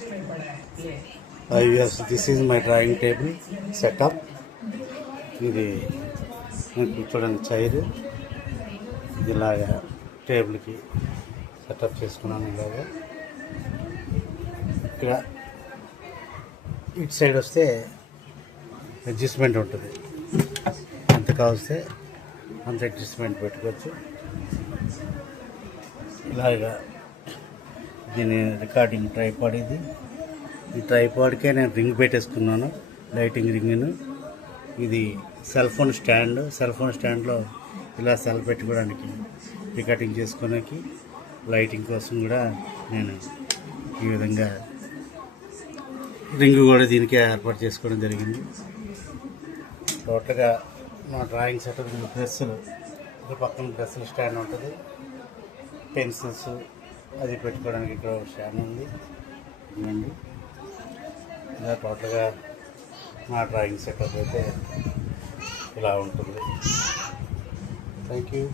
Yes, this is my drawing table setup. ఇది కూర్చోడానికి chair ఇలాగా టేబుల్కి సెటప్ చేసుకున్నాను. ఇలాగా ఇక్కడ ఇటు సైడ్ వస్తే అడ్జస్ట్మెంట్ ఉంటుంది, ఎంత కావస్తే అంత అడ్జస్ట్మెంట్ పెట్టుకోవచ్చు. ఇలాగా దీని రికార్డింగ్ ట్రైపాడ్ ఇది. ఈ ట్రైపాడ్కే నేను రింగ్ పెట్టేసుకున్నాను, లైటింగ్ రింగ్ను. ఇది సెల్ ఫోన్ స్టాండ్లో ఇలా సెల్ పెట్టుకోవడానికి రికార్డింగ్ చేసుకోవడానికి లైటింగ్ కోసం కూడా నేను ఈ విధంగా రింగ్ కూడా దీనికే ఏర్పాటు చేసుకోవడం జరిగింది. టోటల్గా మా డ్రాయింగ్ సెటప్ డ్రెస్సులు, పక్కన డ్రెస్సుల స్టాండ్ ఉంటుంది, పెన్సిల్స్ అది పెట్టుకోవడానికి ఇక్కడ ఒక స్టాండ్ ఉంది. ఇవ్వండి, ఇలా టోటల్గా మా డ్రాయింగ్ సెటప్ అయితే ఇలా ఉంటుంది. Thank you.